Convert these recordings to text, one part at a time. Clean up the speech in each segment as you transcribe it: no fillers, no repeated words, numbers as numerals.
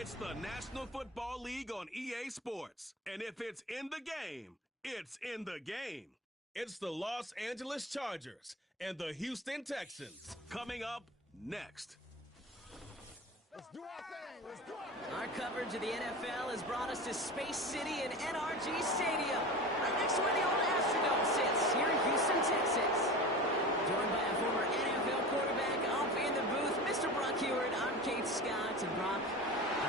It's the National Football League on EA Sports. And if it's in the game, it's in the game. It's the Los Angeles Chargers and the Houston Texans. Coming up next. Let's do our thing. Let's do our thing. Our coverage of the NFL has brought us to Space City and NRG Stadium, right next to where the old Astrodome sits, here in Houston, Texas. Joined by a former NFL quarterback, up in the booth, Mr. Brock Heward. I'm Kate Scott, and Brock,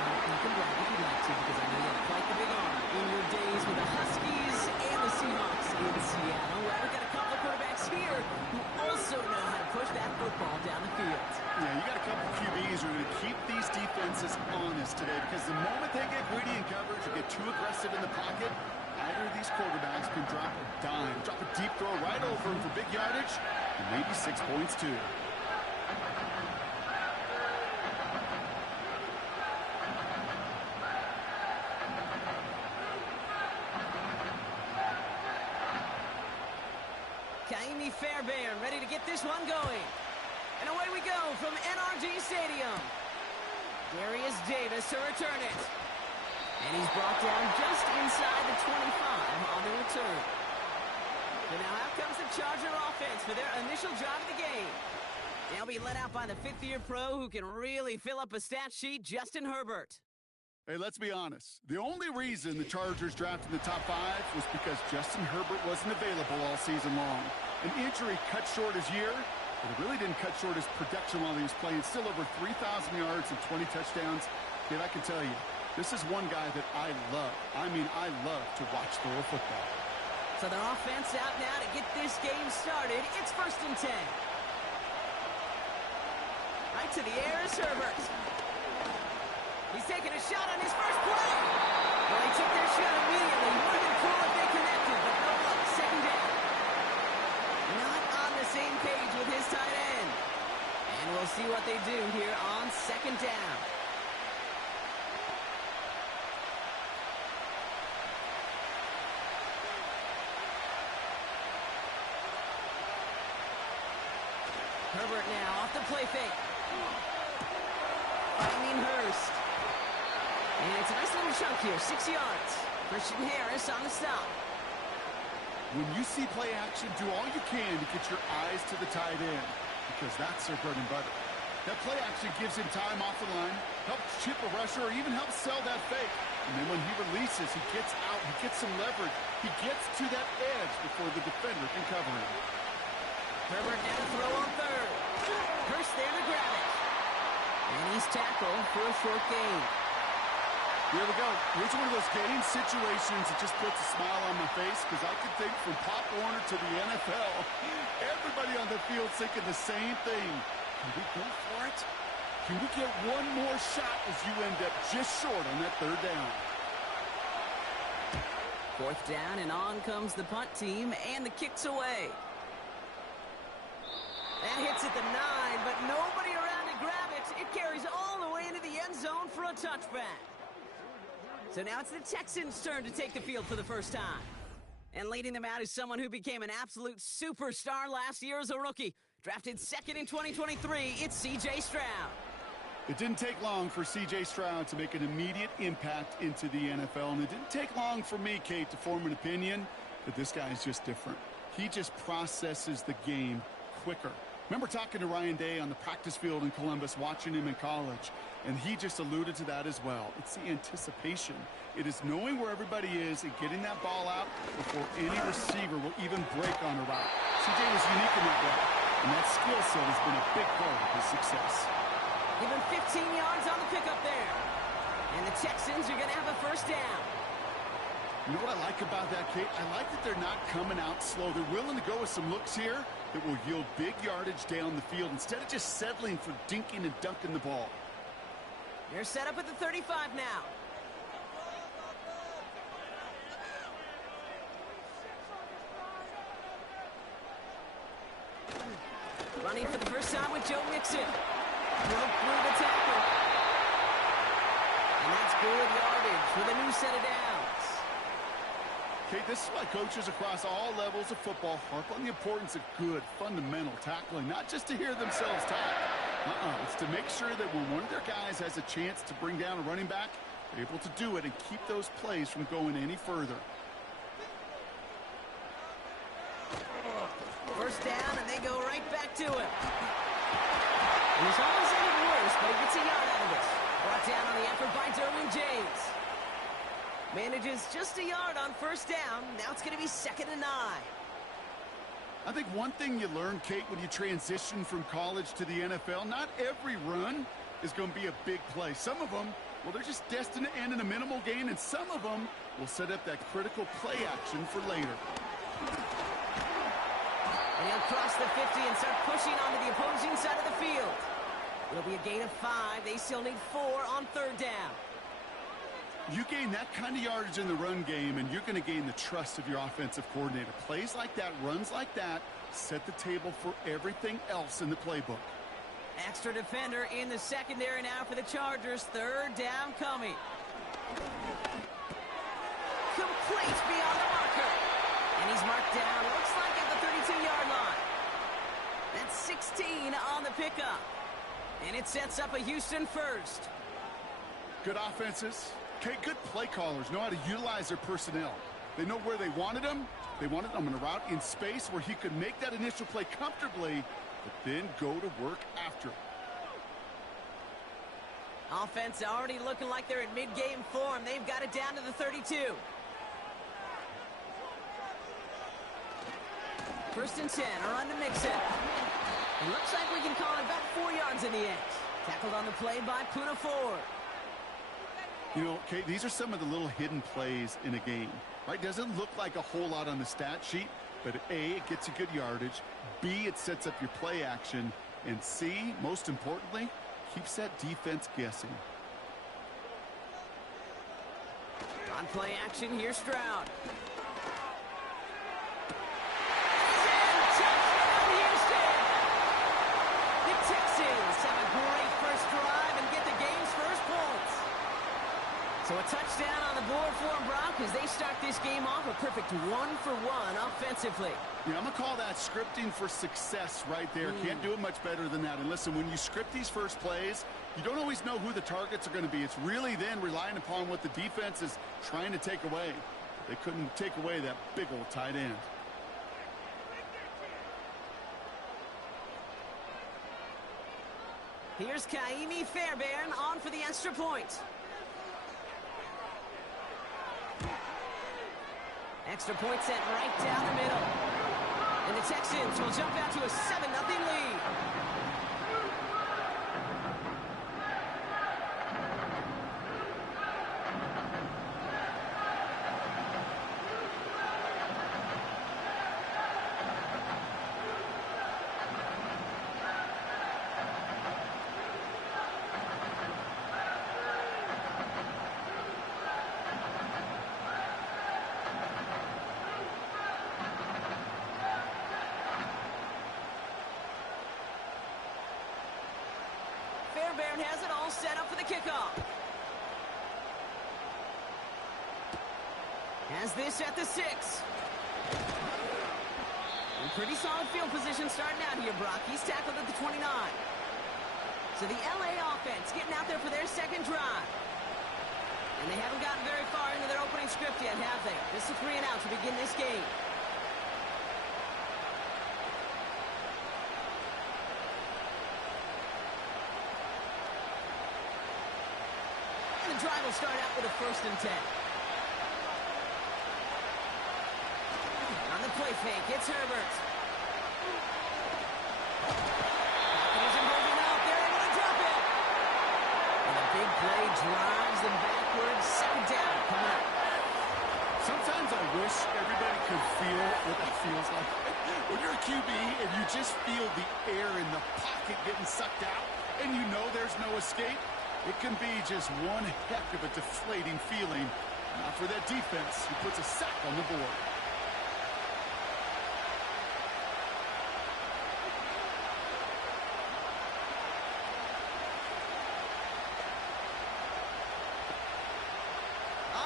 you can brag if you'd like to, because I know you have quite the big arm in your days with the Huskies and the Seahawks in Seattle. Well, we've got a couple of quarterbacks here who also know how to push that football down the field. Yeah, you got a couple of QBs who are going to keep these defenses honest today, because the moment they get greedy in coverage or get too aggressive in the pocket, either of these quarterbacks can drop a dime, drop a deep throw right over him for big yardage, and maybe 6 points too. Kaimi Fairbairn ready to get this one going. And away we go from NRG Stadium. Darius Davis to return it. And he's brought down just inside the 25 on the return. So now out comes the Charger offense for their initial drive of the game. They'll be led out by the fifth-year pro who can really fill up a stat sheet, Justin Herbert. Hey, let's be honest. The only reason the Chargers drafted in the top 5 was because Justin Herbert wasn't available all season long. An injury cut short his year, but it really didn't cut short his production while he was playing. Still over 3,000 yards and 20 touchdowns. Kid, I can tell you, this is one guy that I love. I mean, I love to watch throw a football. So their offense out now to get this game started. It's 1st and 10. Right to the air is Herbert. He's taking a shot on his first play. Well, he took their shot immediately. Would have been cool if they connected, but no luck. 2nd down. Not on the same page with his tight end. And we'll see what they do here on 2nd down. Herbert now off the play fake. Finding Hurst. And it's a nice little chunk here, 6 yards. Christian Harris on the stop. When you see play action, do all you can to get your eyes to the tight end, because that's their bread and butter. That play action gives him time off the line, helps chip a rusher, or even helps sell that fake. And then when he releases, he gets out, he gets some leverage. He gets to that edge before the defender can cover him. Herbert now to throw on 3rd. Hurst there to grab it. And he's tackled for a short gain. Here we go. Here's one of those game situations that just puts a smile on my face, because I can think from Pop Warner to the NFL, everybody on the field thinking the same thing. Can we go for it? Can we get one more shot as you end up just short on that 3rd down? 4th down, and on comes the punt team, and the kick's away. That hits at the 9, but nobody around to grab it. It carries all the way into the end zone for a touchback. So now it's the Texans' turn to take the field for the first time. And leading them out is someone who became an absolute superstar last year as a rookie. Drafted 2nd in 2023, it's C.J. Stroud. It didn't take long for C.J. Stroud to make an immediate impact into the NFL, and it didn't take long for me, Kate, to form an opinion that this guy is just different. He just processes the game quicker. Remember talking to Ryan Day on the practice field in Columbus, watching him in college, and he just alluded to that as well. It's the anticipation. It is knowing where everybody is and getting that ball out before any receiver will even break on a route. CJ was unique in that way, and that skill set has been a big part of his success. Give him 15 yards on the pickup there. And the Texans are going to have a 1st down. You know what I like about that, Kate? I like that they're not coming out slow. They're willing to go with some looks here that will yield big yardage down the field instead of just settling for dinking and dunking the ball. They're set up at the 35 now. Running for the first time with Joe Mixon. Broke through the tackle. And that's good yardage with a new set of downs. Okay, this is why coaches across all levels of football harp on the importance of good, fundamental tackling, not just to hear themselves talk, It's to make sure that when one of their guys has a chance to bring down a running back, they're able to do it and keep those plays from going any further. First down, and they go right back to it. And he's almost ended worse, but he gets a yard out of this. Brought down on the effort by Derwin James. Manages just a yard on first down. Now it's going to be 2nd and 9. I think one thing you learn, Kate, when you transition from college to the NFL, not every run is going to be a big play. Some of them, well, they're just destined to end in a minimal gain, and some of them will set up that critical play action for later. And he'll cross the 50 and start pushing onto the opposing side of the field. It'll be a gain of 5. They still need 4 on 3rd down. You gain that kind of yardage in the run game, and you're going to gain the trust of your offensive coordinator. Plays like that, runs like that, set the table for everything else in the playbook. Extra defender in the secondary now for the Chargers. 3rd down coming. Complete beyond the marker. And he's marked down, looks like at the 32-yard line. That's 16 on the pickup. And it sets up a Houston first. Good offenses. Okay, good play callers know how to utilize their personnel. They know where they wanted them. They wanted them in a route in space where he could make that initial play comfortably, but then go to work after it. Offense already looking like they're in mid-game form. They've got it down to the 32. 1st and 10, a run to Mixon. It looks like we can call it about 4 yards in the end. Tackled on the play by Puna Ford. You know, Kate, these are some of the little hidden plays in a game, right? Doesn't look like a whole lot on the stat sheet, but A, it gets you good yardage. B, it sets up your play action. And C, most importantly, keeps that defense guessing. On play action, here's Stroud. The Texans have a great first drive and get the game's first points. So a touchdown on the board for them, Brock, as they start this game off a perfect 1-for-1 offensively. Yeah, I'm going to call that scripting for success right there. Can't do it much better than that. And listen, when you script these first plays, you don't always know who the targets are going to be. It's really then relying upon what the defense is trying to take away. They couldn't take away that big old tight end. Here's Kaimi Fairbairn on for the extra point. Extra point sent right down the middle. And the Texans will jump out to a 7-0 lead. Fairbairn has it all set up for the kickoff. Has this at the 6. And pretty solid field position starting out here, Brock. He's tackled at the 29. So the LA offense getting out there for their second drive. And they haven't gotten very far into their opening script yet, have they? This is 3 and out to begin this game. The drive will start out with a 1st and 10. On the play fake, it's Herbert. Falcons are moving up. They're able to drop it. And a big play drives them backwards. 2nd down coming up. Sometimes I wish everybody could feel what that feels like. When you're a QB and you just feel the air in the pocket getting sucked out and you know there's no escape, it can be just one heck of a deflating feeling. Not for that defense who puts a sack on the board.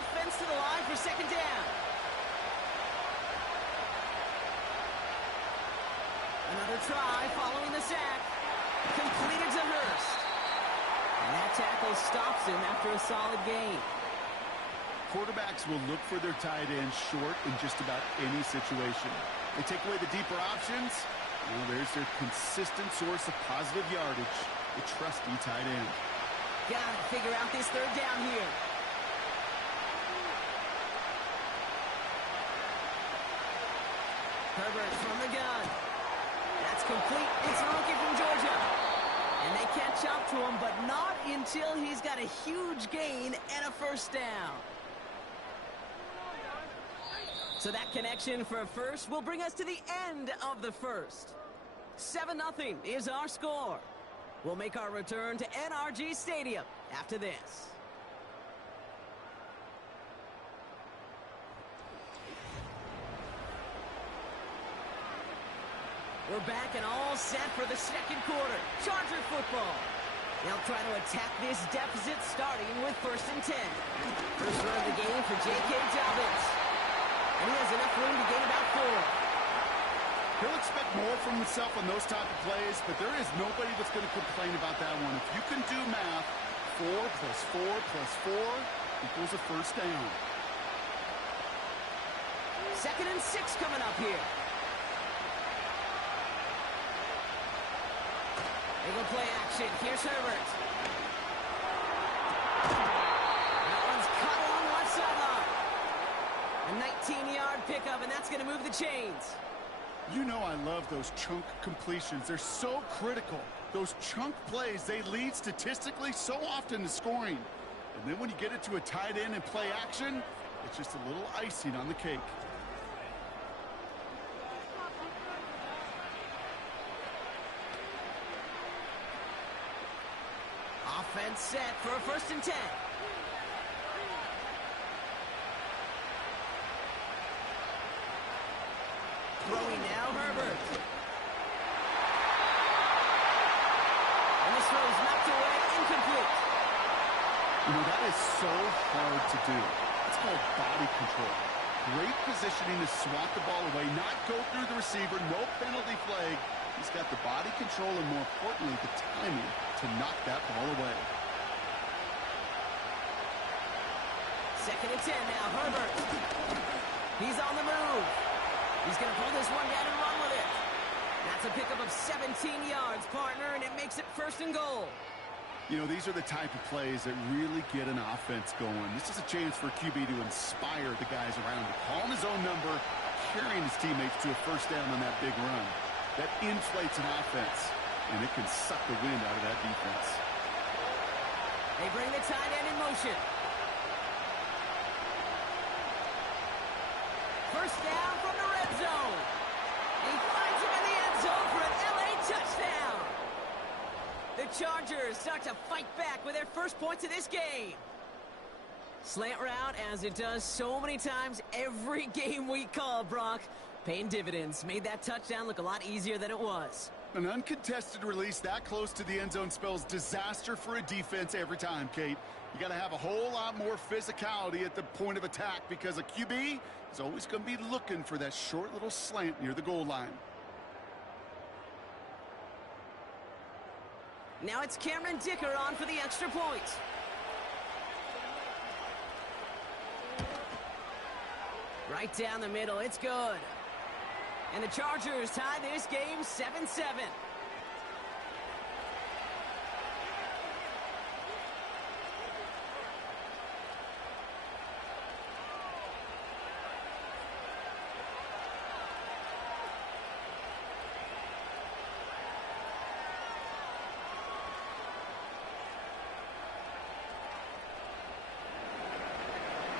Offense to the line for 2nd down. Another try following the sack. Completed to Hurst. And that tackle stops him after a solid gain. Quarterbacks will look for their tight end short in just about any situation. They take away the deeper options. Well, there's their consistent source of positive yardage, the trusty tight end. Gotta figure out this third down here. Herbert from the gun. That's complete. It's a rookie from Georgia. And they catch up to him, but not until he's got a huge gain and a first down. So that connection for a first will bring us to the end of the first. 7-0 is our score. We'll make our return to NRG Stadium after this. We're back and all set for the second quarter. Charger football. They'll try to attack this deficit starting with 1st and 10. First run of the game for J.K. Dobbins. And he has enough room to gain about 4. He'll expect more from himself on those type of plays, but there is nobody that's going to complain about that one. If you can do math, 4 plus 4 plus 4 equals a first down. 2nd and 6 coming up here. They go play action. Here's Herbert. That one's cut along left sideline. A 19-yard pickup, and that's going to move the chains. You know I love those chunk completions. They're so critical. Those chunk plays, they lead statistically so often to scoring. And then when you get it to a tight end and play action, it's just a little icing on the cake. Offense set for a 1st and 10. Throwing now, Herbert. And this throw is knocked away, incomplete. You know, that is so hard to do. It's called body control. Great positioning to swat the ball away, not go through the receiver, no penalty flag. He's got the body control and, more importantly, the timing to knock that ball away. 2nd and 10 now, Herbert. He's on the move. He's going to pull this one down and run with it. That's a pickup of 17 yards, partner, and it makes it 1st and goal. You know, these are the type of plays that really get an offense going. This is a chance for QB to inspire the guys around him. Calling his own number, carrying his teammates to a first down on that big run. That inflates an offense, and it can suck the wind out of that defense. They bring the tight end in motion. First down from the red zone. He finds him in the end zone for an LA touchdown. The Chargers start to fight back with their first points of this game. Slant route, as it does so many times every game we call, Brock. Paying dividends. Made that touchdown look a lot easier than it was. An uncontested release that close to the end zone spells disaster for a defense every time, Kate. You got to have a whole lot more physicality at the point of attack because a QB is always going to be looking for that short little slant near the goal line. Now it's Cameron Dicker on for the extra point. Right down the middle, it's good. And the Chargers tie this game 7-7.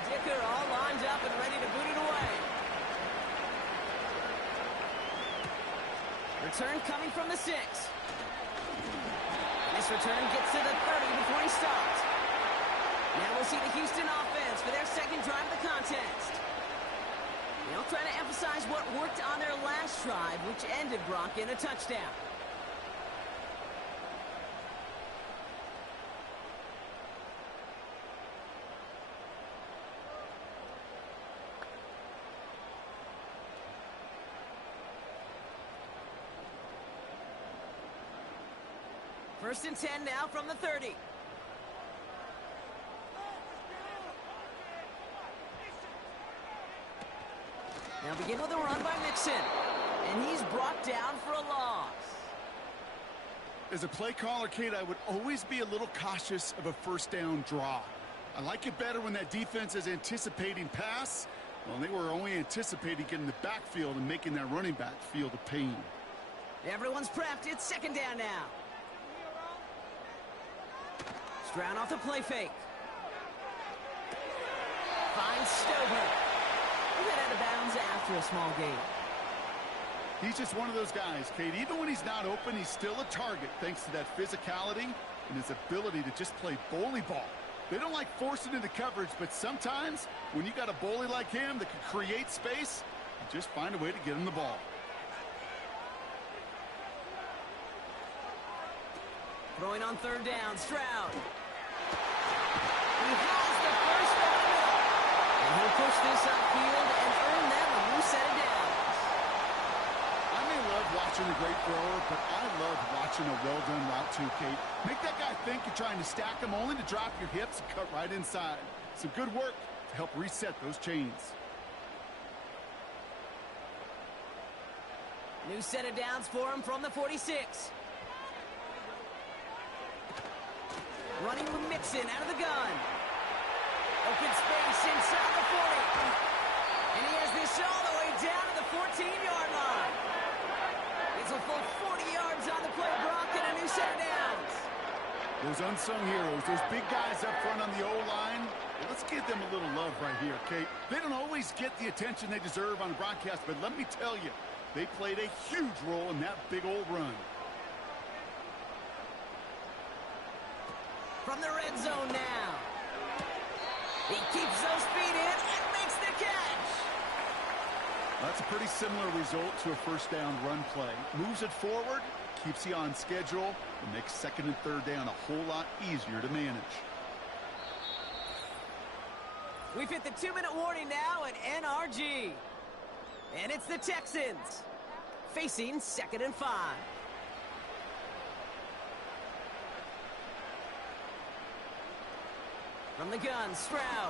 Dicker all lined up and ready to boot it away. Return coming from the 6. This return gets to the 30 before he stops. Now we'll see the Houston offense for their second drive of the contest. They'll try to emphasize what worked on their last drive, which ended, Brock, in a touchdown. First and 10 now from the 30. Now begin with a run by Mixon. And he's brought down for a loss. As a play caller, Kate, I would always be a little cautious of a first down draw. I like it better when that defense is anticipating pass. Well, they were only anticipating getting the backfield and making that running back feel the pain. Everyone's prepped. It's second down now. Stroud off the play fake. Finds Stover. He got out of bounds after a small gain. He's just one of those guys, Kate. Even when he's not open, he's still a target thanks to that physicality and his ability to just play bully ball. They don't like forcing into coverage, but sometimes when you got a bully like him that can create space, you just find a way to get him the ball. Throwing on third down, Stroud. He has the first down. And he'll push this upfield and earn them a new set of downs. I may love watching a great thrower, but I love watching a well-done route too, Kate. Make that guy think you're trying to stack him only to drop your hips and cut right inside. Some good work to help reset those chains. New set of downs for him from the 46. Running with Mixon out of the gun. Open space inside the 40. And he has this all the way down to the 14-yard line. It's a full 40 yards on the play, Brock, and a new set of downs. Those unsung heroes, those big guys up front on the O-line, well, let's give them a little love right here, Kate. They don't always get the attention they deserve on the broadcast, but let me tell you, they played a huge role in that big old run. From the red zone now. He keeps those feet in and makes the catch. That's a pretty similar result to a first down run play. Moves it forward, keeps you on schedule, and makes second and third down a whole lot easier to manage. We've hit the 2-minute warning now at NRG. And it's the Texans facing second and 5. From the gun, Stroud. And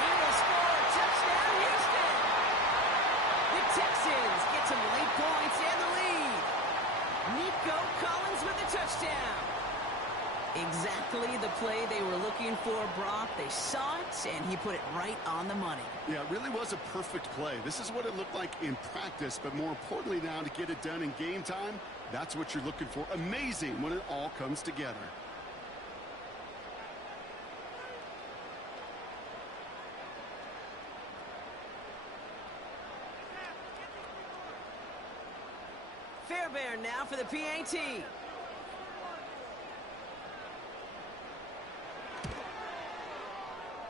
he will score. Touchdown, Houston. The Texans get some late points and the lead. Nico Collins with a touchdown. Exactly the play they were looking for, Brock. They saw it, and he put it right on the money. Yeah, it really was a perfect play. This is what it looked like in practice, but more importantly now to get it done in game time, that's what you're looking for. Amazing when it all comes together. Fairbairn now for the PAT.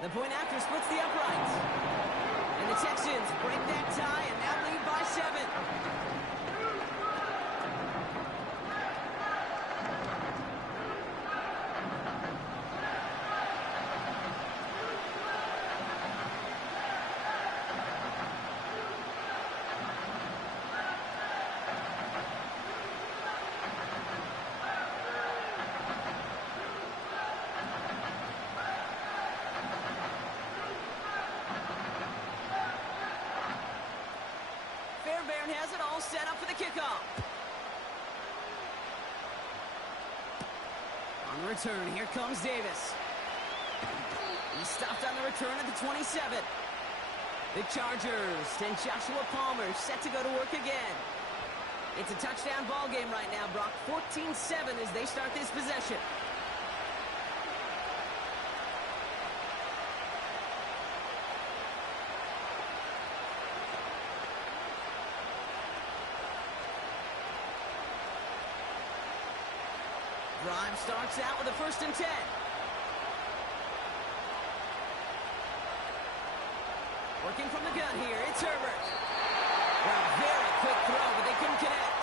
The point after splits the uprights. And the Texans break that tie and now lead by 7. Fairbairn has it all set up for the kickoff. On the return, here comes Davis. He stopped on the return at the 27. The Chargers send Joshua Palmer set to go to work again. It's a touchdown ball game right now, Brock. 14-7 as they start this possession. Drive starts out with a 1st and 10. Working from the gun here, it's Herbert. Well, very quick throw, but they couldn't connect.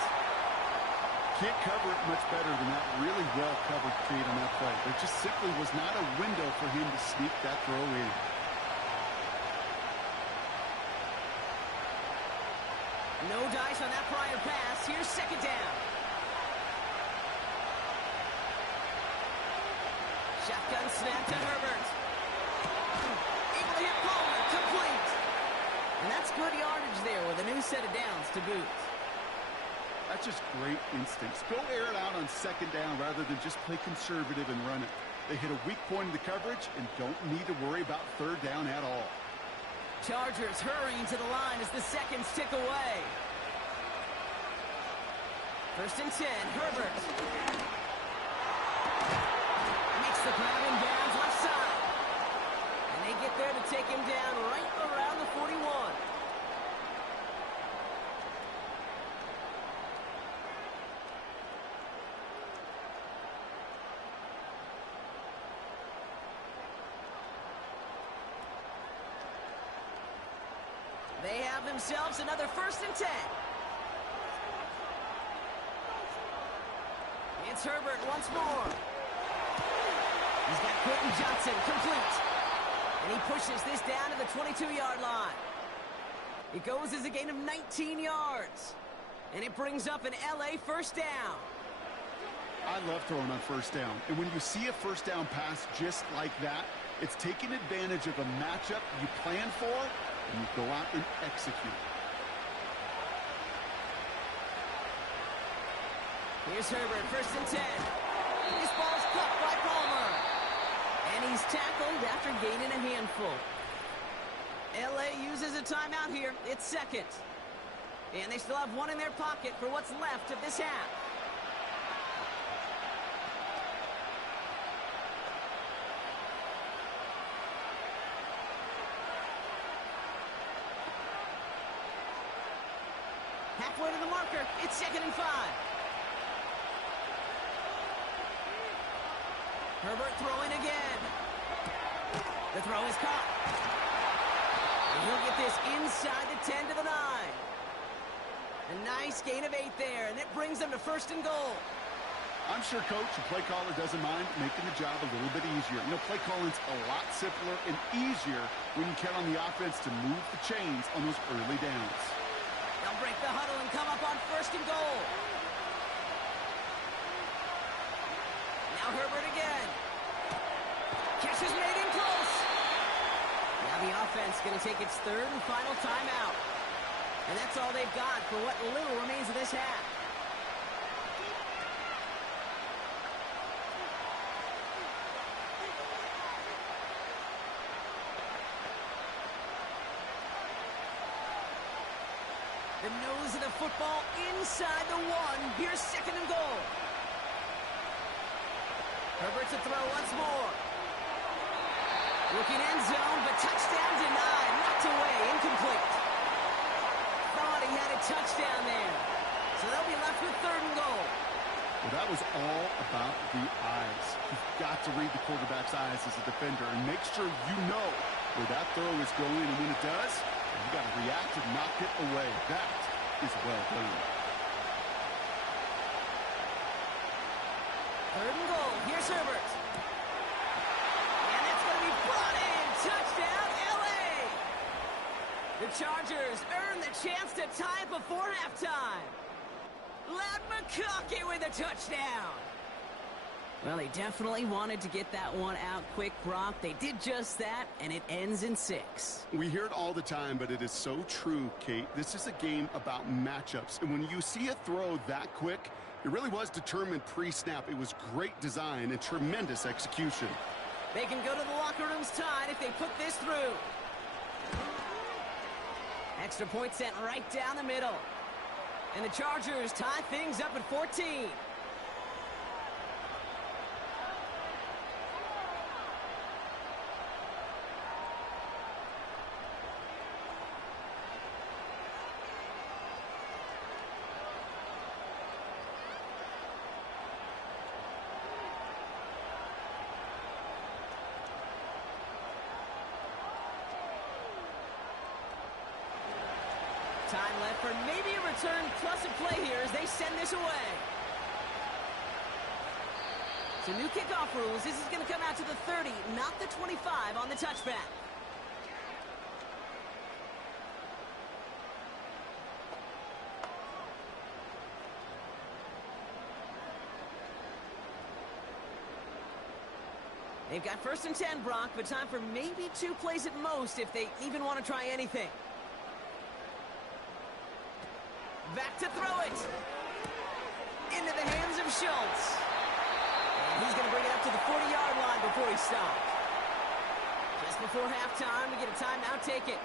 Can't cover it much better than that. Really well covered, Kate, on that play. There just simply was not a window for him to sneak that throw in. No dice on that prior pass. Here's second down. Shotgun snap to Herbert. Able to hit Palmer. Complete. And that's good yardage there with a new set of downs to boot. That's just great instincts. Go air it out on second down rather than just play conservative and run it. They hit a weak point in the coverage and don't need to worry about third down at all. Chargers hurrying to the line as the seconds tick away. First and 10, Herbert. Makes the grab in bounds left side. And they get there to take him down right around the 41. They have themselves another first and 10. It's Herbert once more. He's got Quentin Johnson complete. And he pushes this down to the 22-yard line. It goes as a gain of 19 yards. And it brings up an LA first down. I love throwing on first down. And when you see a first down pass just like that, it's taking advantage of a matchup you plan for, and you go out and execute. Here's Herbert, first and 10. This ball's caught by Palmer. And he's tackled after gaining a handful. LA uses a timeout here. It's second. And they still have one in their pocket for what's left of this half. Halfway to the marker, it's second and 5. Herbert throwing again. The throw is caught. And he'll get this inside the 10 to the 9. A nice gain of 8 there, and it brings them to first and goal. I'm sure coach and play caller doesn't mind making the job a little bit easier. You know, play calling's a lot simpler and easier when you count on the offense to move the chains on those early downs. They'll break the huddle and come up on first and goal. Now Herbert again. Catch is made in close. Now the offense going to take its third and final timeout. And that's all they've got for what little remains of this half. The nose of the football inside the 1. Here's second and goal. Herbert to throw once more. Looking end zone, but touchdown denied. Knocked away, incomplete. Thought he had a touchdown there. So they'll be left with third and goal. Well, that was all about the eyes. You've got to read the quarterback's eyes as a defender and make sure you know where that throw is going, and when it does, you got to react and knock it away. That is well done. Third and goal. Here's Herbert. And that's going to be brought in. Touchdown, LA! The Chargers earn the chance to tie it before halftime. Ladd McConkey with a touchdown. Well, they definitely wanted to get that one out quick, Brock. They did just that, and it ends in 6. We hear it all the time, but it is so true, Kate. This is a game about matchups, and when you see a throw that quick, it really was determined pre-snap. It was great design and tremendous execution. They can go to the locker rooms tied if they put this through. Extra point sent right down the middle. And the Chargers tie things up at 14. Time left for maybe a return plus a play here as they send this away. So new kickoff rules. This is going to come out to the 30, not the 25 on the touchback. They've got 1st and 10, Brock, but time for maybe 2 plays at most if they even want to try anything. Back to throw it. Into the hands of Schultz. And he's going to bring it up to the 40-yard line before he stops. Just before halftime, we get a timeout, take it.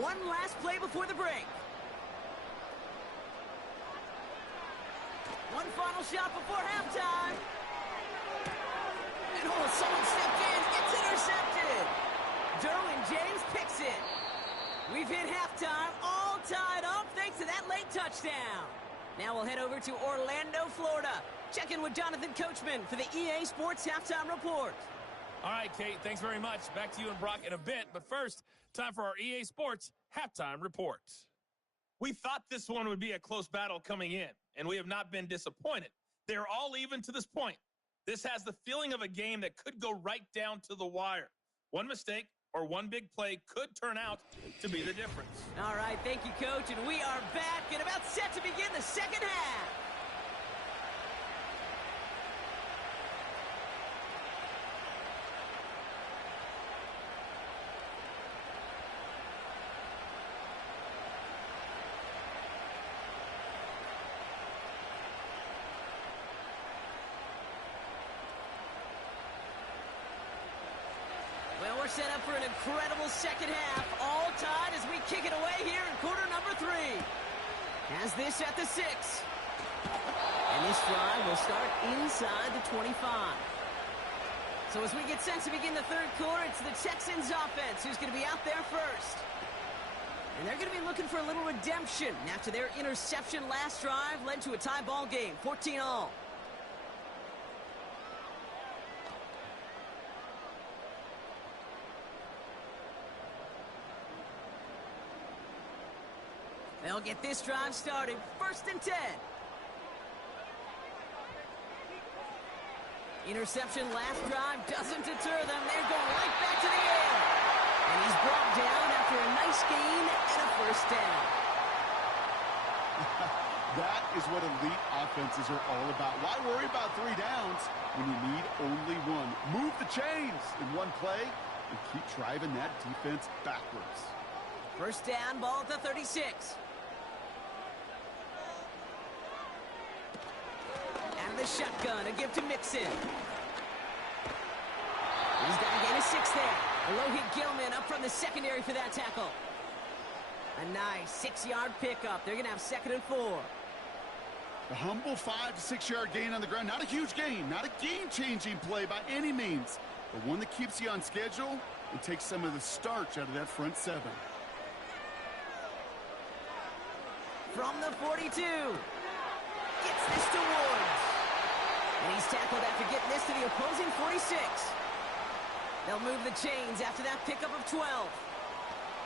One last play before the break. One final shot before halftime. And someone stepped in. It's intercepted. Derwin James picks it. We've hit halftime, all tied up thanks to that late touchdown. Now we'll head over to Orlando, Florida. Check in with Jonathan Coachman for the EA Sports Halftime Report. All right, Kate, thanks very much. Back to you and Brock in a bit. But first, time for our EA Sports Halftime Report. We thought this one would be a close battle coming in, and we have not been disappointed. They're all even to this point. This has the feeling of a game that could go right down to the wire. One mistake or one big play could turn out to be the difference. All right, thank you, Coach, and we are back and about set to begin the second half. Well, we're set up for an incredible second half, all tied as we kick it away here in quarter number 3. Has this at the 6. And this drive will start inside the 25. So as we get set to begin the third quarter, it's the Texans offense who's going to be out there first. And they're going to be looking for a little redemption after their interception last drive led to a tie ball game, 14-all. They'll get this drive started. 1st and 10. Interception last drive doesn't deter them. They're going right back to the air. And he's brought down after a nice gain and a 1st down. That is what elite offenses are all about. Why worry about 3 downs when you need only 1? Move the chains in one play and keep driving that defense backwards. 1st down, ball at the 36. And the shotgun, a give to Mixon. He's got a gain of 6 there. Alohi Gilman up from the secondary for that tackle. A nice 6-yard pickup. They're going to have 2nd and 4. The humble 5 to 6 yard gain on the ground. Not a huge gain, not a game-changing play by any means, but one that keeps you on schedule and takes some of the starch out of that front 7. From the 42. Gets this to Woods. And he's tackled after getting this to the opposing 46. They'll move the chains after that pickup of 12.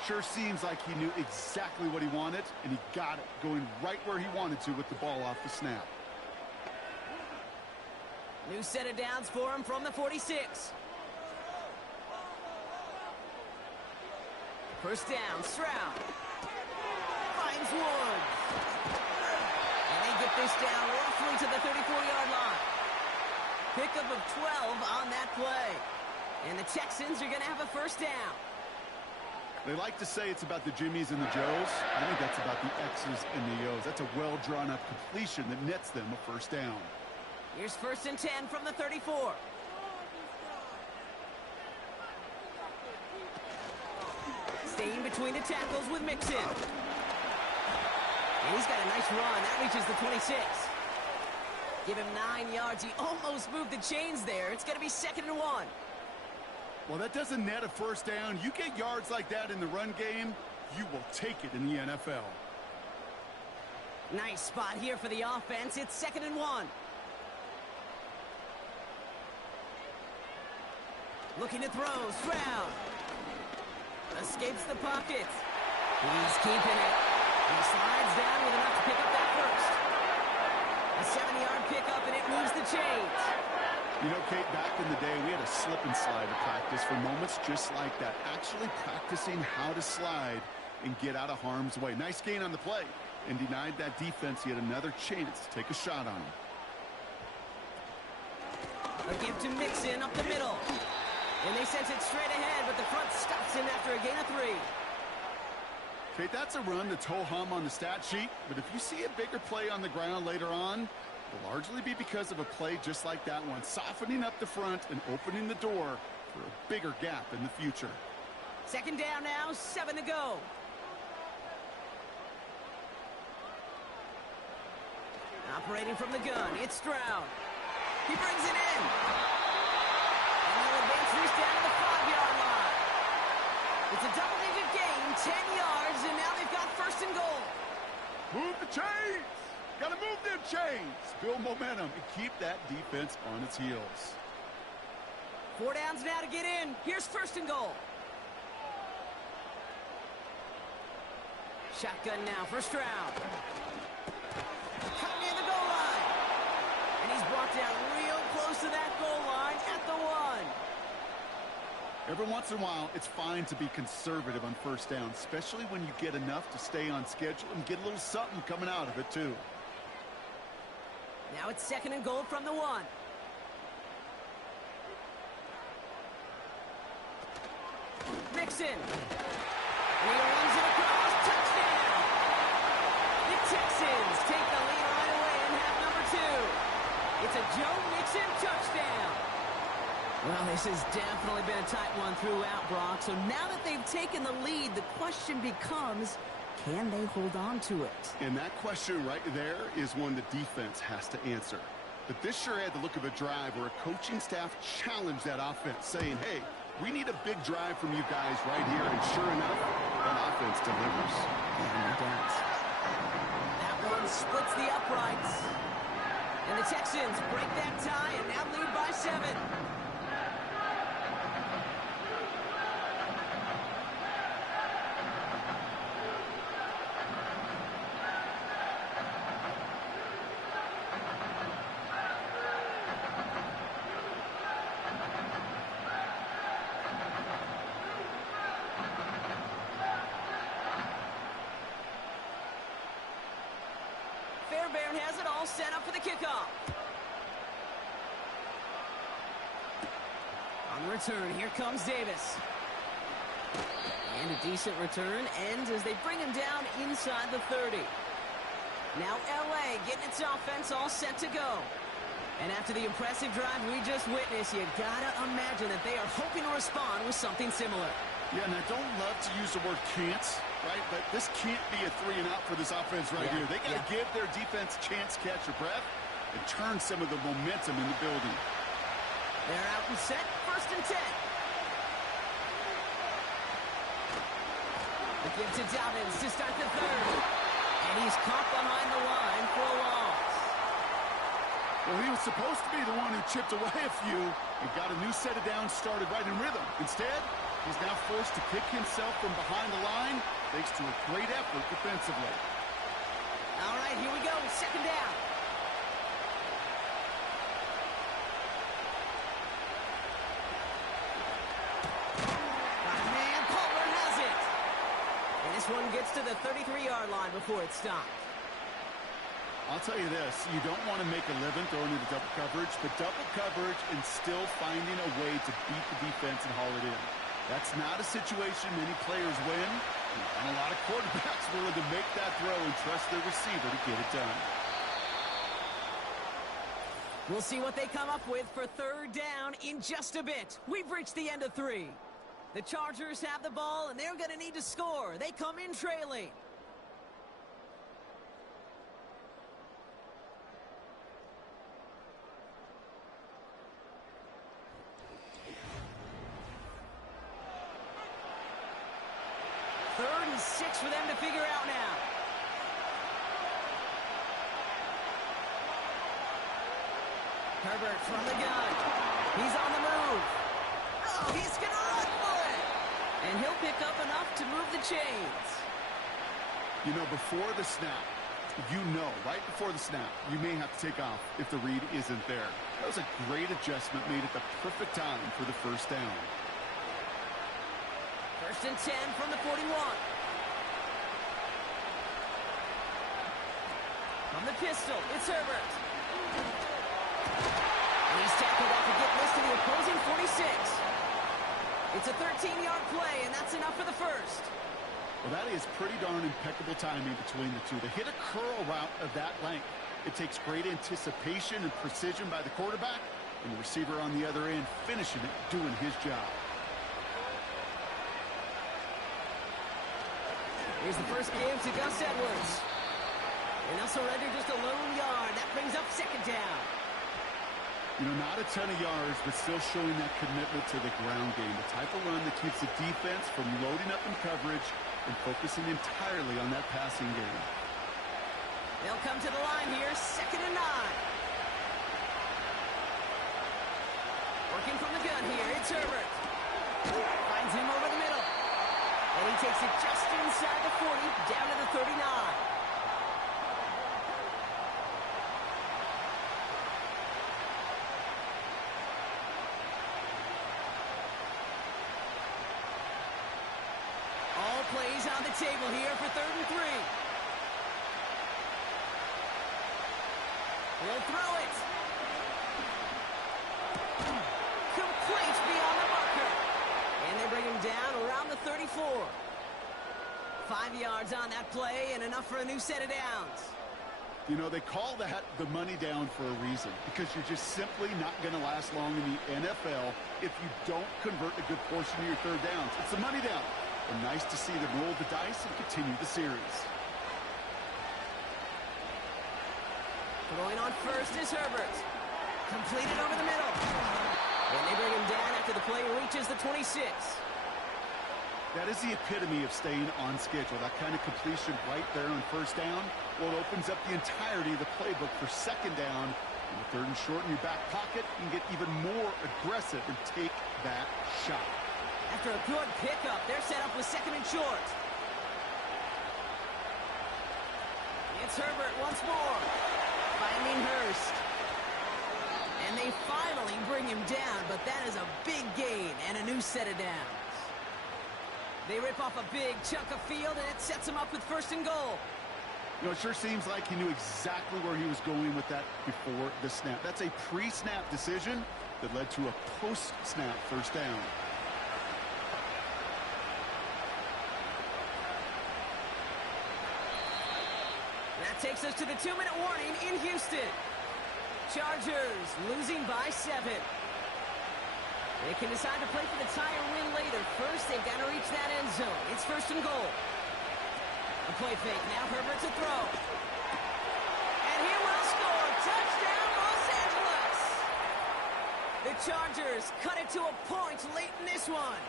Sure seems like he knew exactly what he wanted, and he got it, going right where he wanted to with the ball off the snap. New set of downs for him from the 46. 1st down, Stroud. Finds Woods. And they get this down roughly to the 34-yard line. Pickup of 12 on that play. And the Texans are going to have a 1st down. They like to say it's about the Jimmies and the Joes. I think that's about the X's and the O's. That's a well-drawn-up completion that nets them a 1st down. Here's 1st and 10 from the 34. Staying between the tackles with Mixon. And he's got a nice run. That reaches the 26. Give him 9 yards. He almost moved the chains there. It's going to be 2nd and 1. Well, that doesn't net a 1st down. You get yards like that in the run game, you will take it in the NFL. Nice spot here for the offense. It's 2nd and 1. Looking to throw. Stroud. Escapes the pocket. He's keeping it. He slides down with enough to pick up that 1st. A 7-yard pickup, and it moves the chains. You know, Kate, back in the day, we had a slip and slide at practice for moments just like that. Actually practicing how to slide and get out of harm's way. Nice gain on the play, and denied that defense yet another chance to take a shot on him. A give to Mixon up the middle. And they sent it straight ahead, but the front stops him after a gain of 3. Okay, that's a run that's ho-hum on the stat sheet, but if you see a bigger play on the ground later on, it'll largely be because of a play just like that one, softening up the front and opening the door for a bigger gap in the future. Second down now, 7 to go. Operating from the gun, it's Stroud. He brings it in. And they'll advance this down to the 5-yard line. It's a double-digit gain, 10 yards, and now they've got first and goal. Move the chains! Gotta move them chains! Build momentum and keep that defense on its heels. 4 downs now to get in. Here's first and goal. Shotgun now for Stroud. Coming near the goal line. And he's brought down real close to that goal line at the 1. Every once in a while, it's fine to be conservative on first down, especially when you get enough to stay on schedule and get a little something coming out of it, too. Now it's second and goal from the 1. Mixon. And he runs it across. Touchdown! The Texans take the lead right away in half number 2. It's a Joe Mixon touchdown. Well, this has definitely been a tight one throughout, Brock. So now that they've taken the lead, the question becomes, can they hold on to it? And that question right there is one the defense has to answer. But this sure had the look of a drive where a coaching staff challenged that offense, saying, hey, we need a big drive from you guys right here. And sure enough, that offense delivers. Yeah, no doubt. That one splits the uprights. And the Texans break that tie and now lead by 7. Fairbairn has it all set up for the kickoff. On the return, here comes Davis. And a decent return ends as they bring him down inside the 30. Now LA getting its offense all set to go. And after the impressive drive we just witnessed, you gotta imagine that they are hoping to respond with something similar. Yeah, and I don't love to use the word can't, right? But this can't be a 3 and out for this offense right here. They got to give their defense a chance to catch their breath and turn some of the momentum in the building. They're out and set, first and 10. The give to Dobbins to start the 3rd. And he's caught behind the line for a loss. Well, he was supposed to be the one who chipped away a few and got a new set of downs started right in rhythm. Instead, he's now forced to pick himself from behind the line thanks to a great effort defensively. All right, here we go. Second down. Man, Palmer has it. And this one gets to the 33-yard line before it's stopped. I'll tell you this, you don't want to make a living throwing into double coverage, but double coverage and still finding a way to beat the defense and haul it in. That's not a situation many players win, and a lot of quarterbacks willing to make that throw and trust their receiver to get it done. We'll see what they come up with for third down in just a bit. We've reached the end of 3. The Chargers have the ball, and they're going to need to score. They come in trailing. Third and 6 for them to figure out now. Herbert from the gun. He's on the move. Oh, he's going to run for it. And he'll pick up enough to move the chains. You know, before the snap, you know right before the snap you may have to take off if the read isn't there. That was a great adjustment made at the perfect time for the first down. 1st and 10 from the 41. From the pistol, it's Herbert. And he's tackled off a get list to the opposing 46. It's a 13-yard play, and that's enough for the first. Well, that is pretty darn impeccable timing between the two. To hit a curl route of that length, it takes great anticipation and precision by the quarterback, and the receiver on the other end finishing it, doing his job. Here's the first give to Gus Edwards. And they'll surrender just a lone yard. That brings up 2nd down. You know, not a ton of yards, but still showing that commitment to the ground game. The type of run that keeps the defense from loading up in coverage and focusing entirely on that passing game. They'll come to the line here, 2nd and 9. Working from the gun here, it's Herbert. Finds him over the middle. And he takes it just inside the 40, down to the 39. All plays on the table here for 3rd and 3. He'll throw it. Complete beyond the marker. And they bring him down around the 34. 5 yards on that play and enough for a new set of downs. You know, they call that the money down for a reason, because you're just simply not going to last long in the NFL if you don't convert a good portion of your 3rd downs. It's the money down. And nice to see them roll the dice and continue the series. Throwing on first is Herbert. Completed over the middle. And they bring him down after the play reaches the 26. That is the epitome of staying on schedule. That kind of completion right there on 1st down. Well, it opens up the entirety of the playbook for 2nd down. In the 3rd and short in your back pocket, you can get even more aggressive and take that shot. After a good pickup, they're set up with 2nd and short. It's Herbert once more. Finding Hurst. And they finally bring him down, but that is a big gain and a new set of downs. They rip off a big chunk of field, and it sets him up with 1st and goal. You know, it sure seems like he knew exactly where he was going with that before the snap. That's a pre-snap decision that led to a post-snap 1st down. That takes us to the 2-minute warning in Houston. Chargers losing by 7. They can decide to play for the tie or win later. First, they've got to reach that end zone. It's 1st and goal. A play fake. Now Herbert to throw. And he will score. Touchdown, Los Angeles. The Chargers cut it to a point late in this one.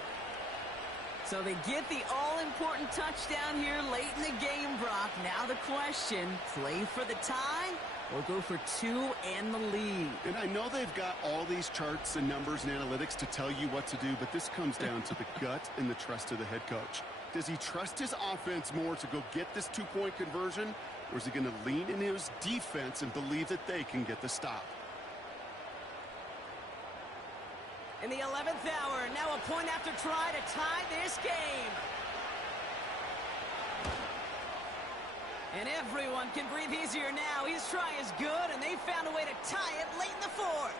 So they get the all-important touchdown here late in the game, Brock. Now the question, play for the tie or go for 2 and the lead? And I know they've got all these charts and numbers and analytics to tell you what to do, but this comes down to the gut and the trust of the head coach. Does he trust his offense more to go get this 2-point conversion, or is he going to lean in his defense and believe that they can get the stop? In the 11th hour, now a point after try to tie this game. And everyone can breathe easier now. His try is good, and they found a way to tie it late in the 4th.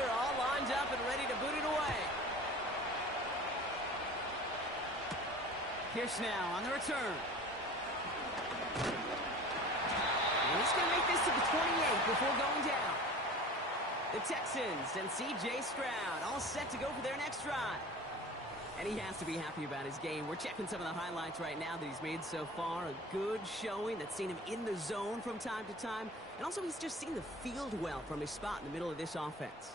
All lined up and ready to boot it away. Pierce now on the return. And he's going to make this to the 28 before going down. The Texans and C.J. Stroud all set to go for their next drive. And he has to be happy about his game. We're checking some of the highlights right now that he's made so far. A good showing that's seen him in the zone from time to time. And also he's just seen the field well from his spot in the middle of this offense.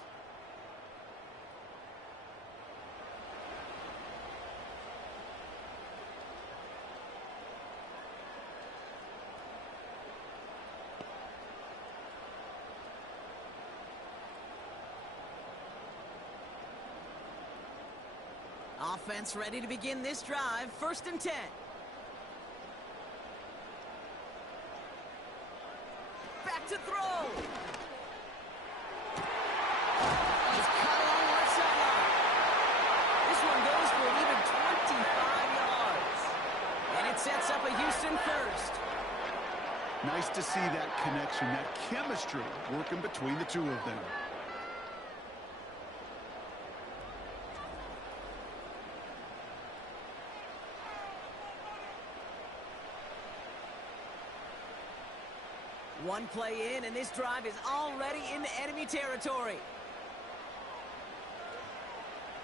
Offense ready to begin this drive. 1st and 10. Back to throw. He's cut along left sideline. This one goes for an even 25 yards. And it sets up a Houston first. Nice to see that connection, that chemistry working between the two of them. One play in, and this drive is already into enemy territory.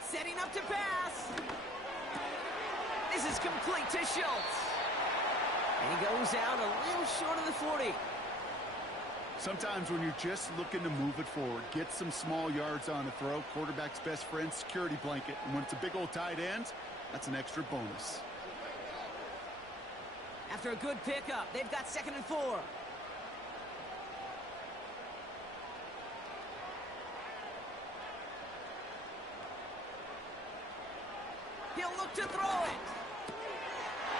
Setting up to pass. This is complete to Schultz. And he goes out a little short of the 40. Sometimes when you're just looking to move it forward, get some small yards on the throw, quarterback's best friend, security blanket. And when it's a big old tight end, that's an extra bonus. After a good pickup, they've got 2nd and 4. He'll look to throw it.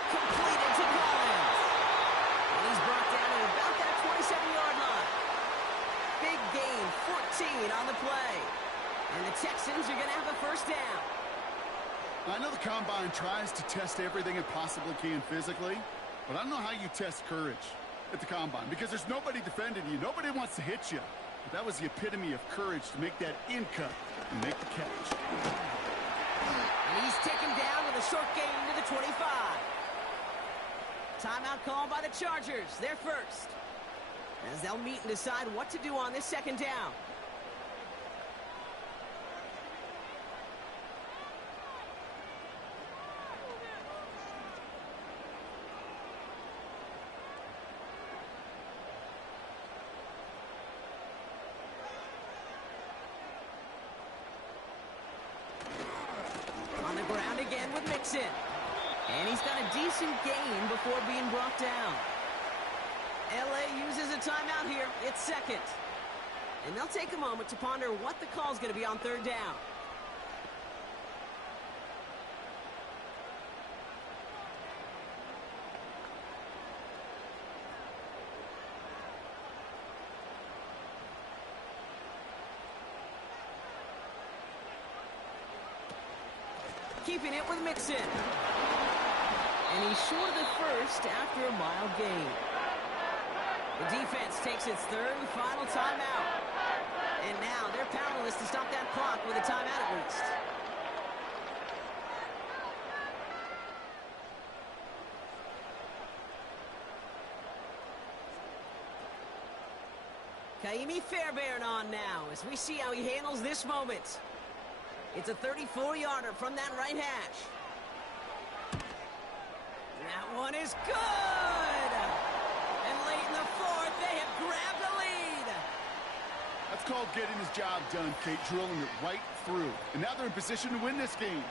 Completed to Collins. And he's brought down at about that 27-yard line. Big gain, 14 on the play. And the Texans are going to have a 1st down. I know the Combine tries to test everything it possibly can physically, but I don't know how you test courage at the Combine because there's nobody defending you. Nobody wants to hit you. But that was the epitome of courage to make that in cut and make the catch. And he's taken down with a short gain to the 25. Timeout called by the Chargers. They're first. As they'll meet and decide what to do on this 2nd down. On the ground again with Mixon. And he's got a decent gain before being brought down. LA uses a timeout here. It's 2nd. And they'll take a moment to ponder what the call's going to be on 3rd down. Keeping it with Mixon. And he's short of the 1st after a mild gain. The defense takes its 3rd and final timeout. And now they're powerless to stop that clock with a timeout at least. Kaimi Fairbairn on now as we see how he handles this moment. It's a 34-yarder from that right hash. That one is good! And late in the 4th, they have grabbed the lead. That's called getting his job done, Kate, drilling it right through. And now they're in position to win this game.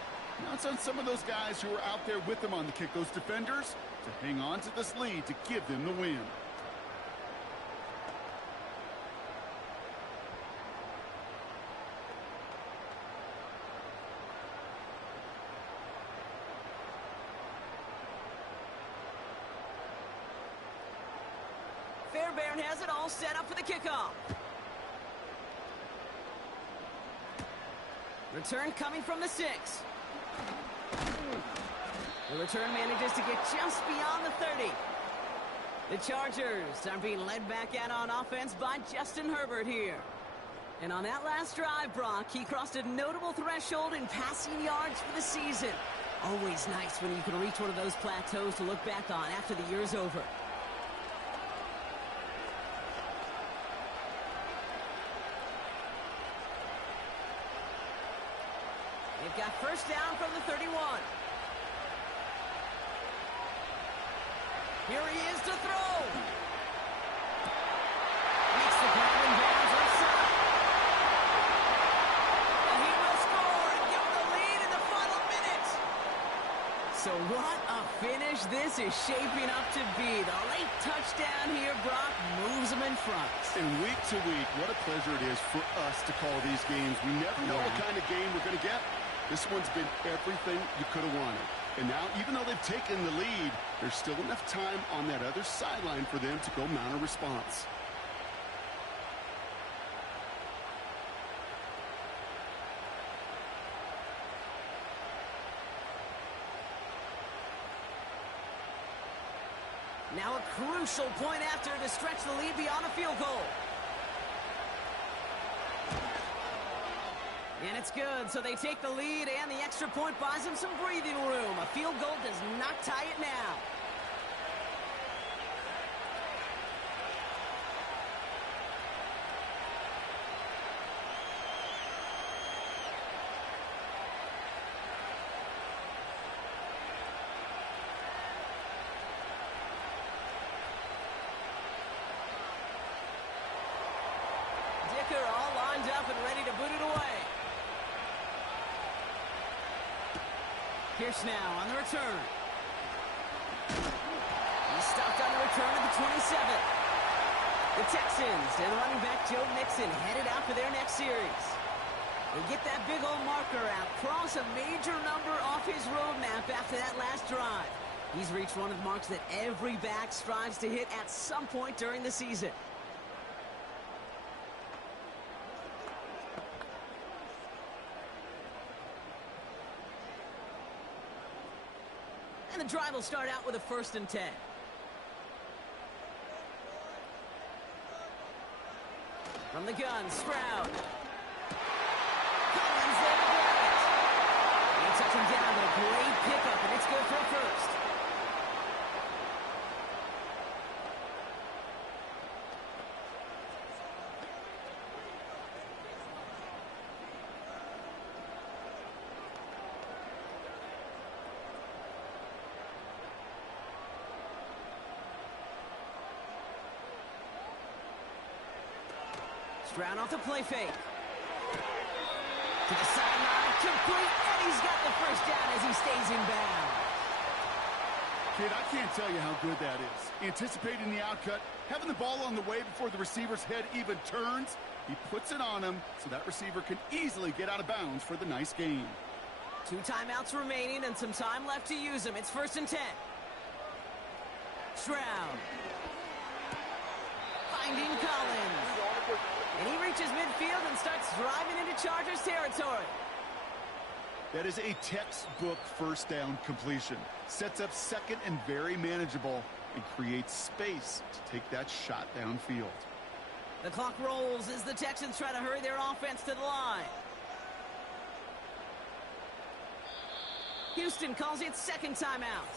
Now it's on some of those guys who are out there with them on the kick, those defenders, to hang on to this lead to give them the win. Fairbairn has it all set up for the kickoff. Return coming from the 6. The return manages to get just beyond the 30. The Chargers are being led back out on offense by Justin Herbert here. And on that last drive, Brock, he crossed a notable threshold in passing yards for the season. Always nice when you can reach one of those plateaus to look back on after the year's over. They've got first down from the 31. Here he is to throw. Makes the grab and bounds outside. And he will score and give the lead in the final minute. So what a finish this is shaping up to be. The late touchdown here, Brock, moves them in front. And week to week, what a pleasure it is for us to call these games. We never know what kind of game we're going to get. This one's been everything you could have wanted. And now, even though they've taken the lead, there's still enough time on that other sideline for them to go mount a response. Now a crucial point after to stretch the lead beyond a field goal. And it's good, so they take the lead, and the extra point buys them some breathing room. A field goal does not tie it now. Dicker all lined up and ready to boot it away. Pierce now on the return. He's stopped on the return at the 27. The Texans and running back Joe Mixon headed out for their next series. They get that big old marker out, cross a major number off his roadmap after that last drive. He's reached one of the marks that every back strives to hit at some point during the season. And the drive will start out with a 1st and 10. From the gun, Stroud. Collins there to grab it. They touch him down with a great pickup, and it's good for a first. Stroud off the play fake. To the sideline, complete, and he's got the first down as he stays in bounds. Kid, I can't tell you how good that is. Anticipating the outcut, having the ball on the way before the receiver's head even turns. He puts it on him so that receiver can easily get out of bounds for the nice gain. 2 timeouts remaining and some time left to use them. It's 1st and 10. Stroud. Finding Collins. And he reaches midfield and starts driving into Chargers territory. That is a textbook first down completion. Sets up second and very manageable and creates space to take that shot downfield. The clock rolls as the Texans try to hurry their offense to the line. Houston calls it 2nd timeout.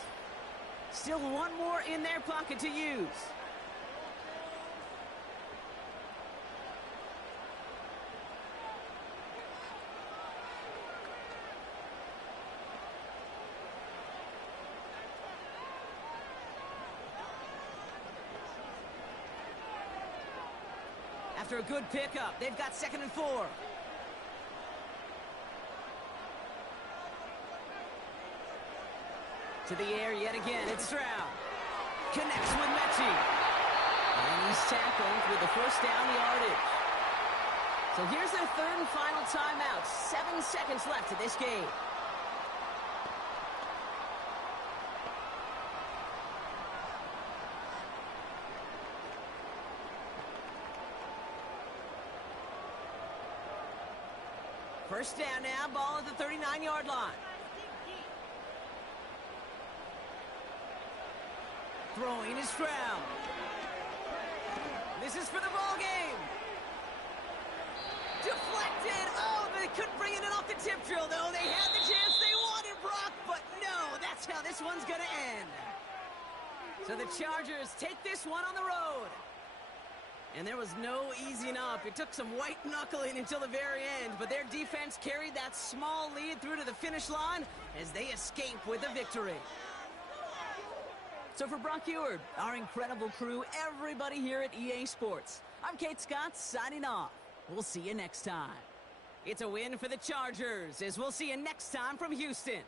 Still one more in their pocket to use. After a good pickup, they've got 2nd and 4. To the air yet again, it's Stroud. Connects with Mechie. And he's tackled with the first down yardage. So here's their 3rd and final timeout. 7 seconds left in this game. First down now, ball at the 39-yard line. Throwing is Stroud. This is for the ball game. Deflected. Oh, they couldn't bring it in off the tip drill, though. They had the chance they wanted, Brock, but no, that's how this one's going to end. So the Chargers take this one on the road. And there was no easing up. It took some white knuckling until the very end, but their defense carried that small lead through to the finish line as they escape with a victory. So for Brock Eward, our incredible crew, everybody here at EA Sports, I'm Kate Scott signing off. We'll see you next time. It's a win for the Chargers, as we'll see you next time from Houston.